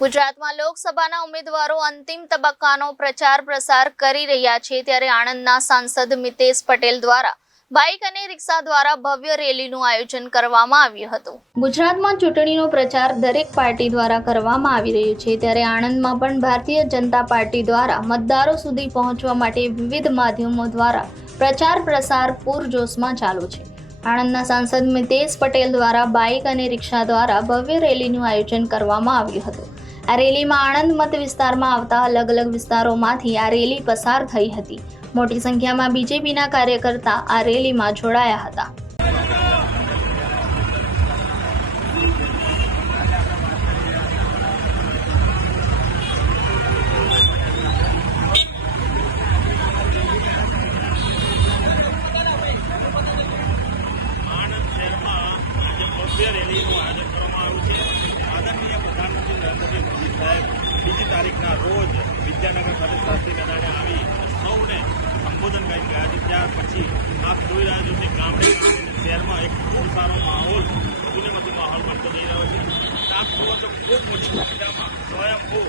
ગુજરાતમાં લોકસભાના ઉમેદવારો અંતિમ તબક્કાનો પ્રચાર પ્રસાર કરી રહ્યા છે ત્યારે આણંદના સાંસદ મિતેશ પટેલ દ્વારા બાઇક અને રિક્ષા દ્વારા ભવ્ય રેલીનું આયોજન કરવામાં આવ્યું હતું। ગુજરાતમાં ચૂંટણીનો પ્રચાર દરેક પાર્ટી દ્વારા કરવામાં આવી રહ્યો છે ત્યારે આણંદમાં પણ ભારતીય જનતા પાર્ટી દ્વારા મતદારો સુધી પહોંચવા માટે વિવિધ માધ્યમો દ્વારા પ્રચાર પ્રસાર પૂરજોશમાં ચાલુ છે। આણંદના સાંસદ મિતેશ પટેલ દ્વારા બાઇક અને રિક્ષા દ્વારા ભવ્ય રેલીનું આયોજન કરવામાં આવ્યું હતું। આ રેલીમાં આણંદ મત વિસ્તારમાં આવતા અલગ અલગ વિસ્તારોમાંથી આ રેલી પસાર થઈ હતી। મોટી સંખ્યામાં બીજેપીના કાર્યકર્તા આ રેલીમાં જોડાયા હતા। રેલીનું આયોજન કરવામાં આવ્યું છે। આદરણીય પ્રધાનમંત્રી નરેન્દ્ર મોદી સાહેબ 2 તારીખના રોજ વિદ્યાનગર ખાતે શાસ્ત્રી મેદાને આવી સૌને સંબોધન કરી ગયા છે। ત્યાર પછી આપ જોઈ રહ્યા છો કે ગામડે શહેરમાં એક ખૂબ સારો માહોલ વધુને વધુ માહોલ બનતો જઈ રહ્યો છે। આપ જુઓ તો ખૂબ મોટી સંખ્યામાં સ્વયંભૂ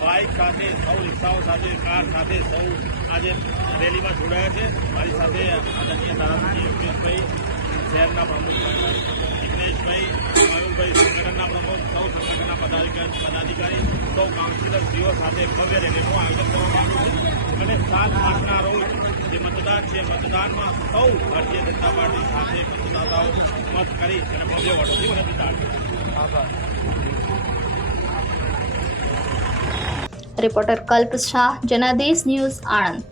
બાઇક સાથે સૌ રિક્ષાઓ સાથે કાર સાથે સૌ આજે રેલીમાં જોડાયા છે। મારી સાથે આદરણીય ધારાસભ્ય યોગેશભાઈ, શહેરના પ્રમુખ જિગ્નેશભાઈ, મયુરભાઈ, સંગઠનના પ્રમુખ, સૌ સંગઠનના પદાધિકારી, સૌ કાઉન્સિલરશ્રીઓ સાથે ભવ્ય રેલીનું આયોજન કરવામાં આવ્યું છે અને 7 માર્ચના રોજ જે મતદાન છે મતદાનમાં સૌ ભારતીય જનતા પાર્ટી સાથે મતદાતાઓ મત કરી અને ભવ્ય વોટોથી મને જીતાડશે। Reporter Kalp Shah, Janadesh news, Anand.